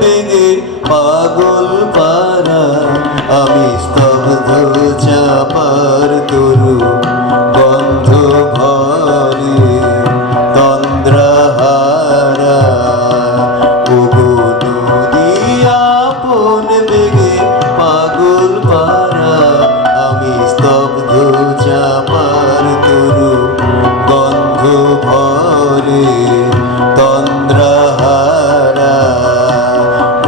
বেগে পাগল পারা আমি স্তব্ধ চাপার তরু বন্ধ ভরে তন্দ্রাহারা ওগো নদী আপন বেগে পাগল পারা আমি স্তব্ধ চাপার তরু গন্ধ ভরে তন্দ্রাহারা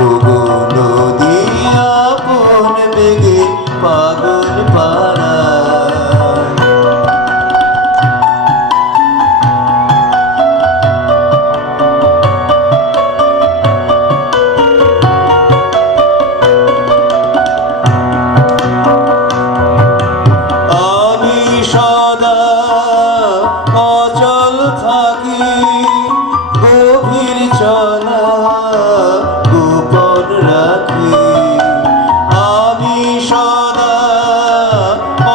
ওগো নদী আপন বেগে পাগল পারা আমি সদা অচল থাকি গভীর চলা গোপন রাখি আমি সদা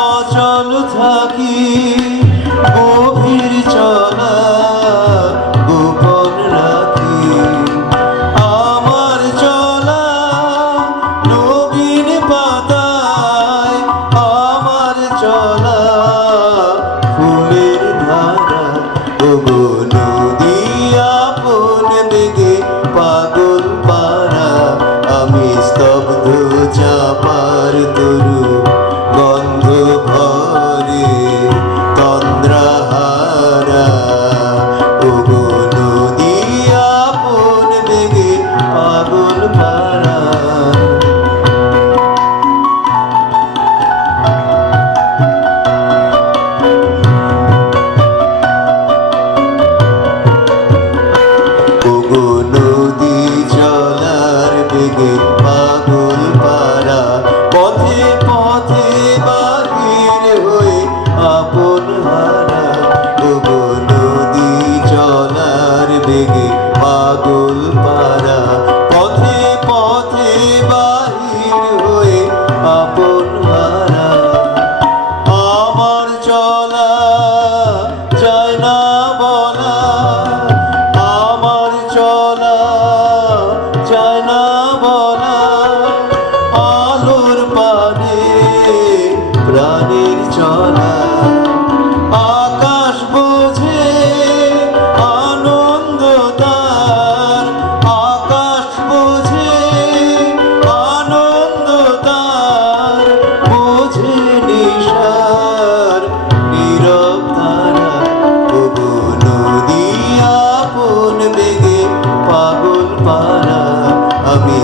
অচল থাকি গভীর চলা গোপন রাখি আমার চলা নবীন পাতায় আমার চলা ফুলের ধারা ওগো নদী আপন বেগে পাগল পারা আমি স্তব্ধ চাপার তরু গন্ধ ভরে তন্দ্রাহারা ওগো নদী আপন বেগে পাগল পারা ওগো নদী চলার বেগে পাগল পারা পথে পথে বাহির হয়ে আপন হারা ওগো নদী চলার বেগে পাগল পারা পথে পথে বাহির হয়ে আপন হারা আমার চলা যায় না বলা আমার চলা যায় না বলা আলোর পানে প্রাণের চলা আকাশ বোঝে আনন্দ তার আকাশ বোঝে আনন্দ তার বোঝে নিশার নীরব ধারা ওগো নদী আপন বেগে পাগল পারা আমি